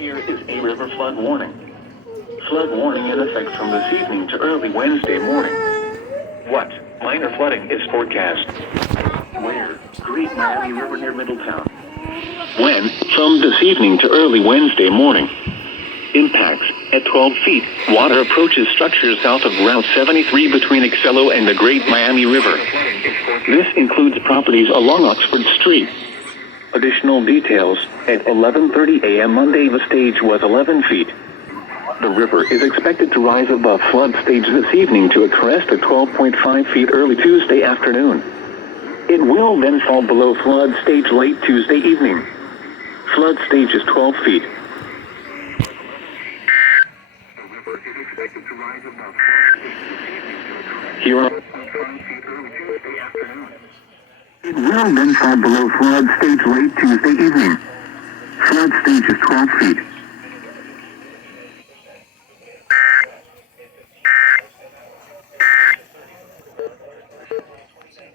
Here is a river flood warning. Flood warning in effect from this evening to early Wednesday morning. What? Minor flooding is forecast. Where? Great Miami River near Middletown. When? From this evening to early Wednesday morning. Impacts. At 12 feet, water approaches structures south of Route 73 between Excello and the Great Miami River. This includes properties along Oxford Street. Additional details. At 11:30 a.m. Monday, the stage was 11 feet. The river is expected to rise above flood stage this evening to a crest of 12.5 feet early Tuesday afternoon. It will then fall below flood stage late Tuesday evening. Flood stage is 12 feet. The river is expected to rise above flood stage this evening to a crest of 12.5 feet early Tuesday afternoon. It will then fall below flood stage late Tuesday evening. Flood stage is 12 feet.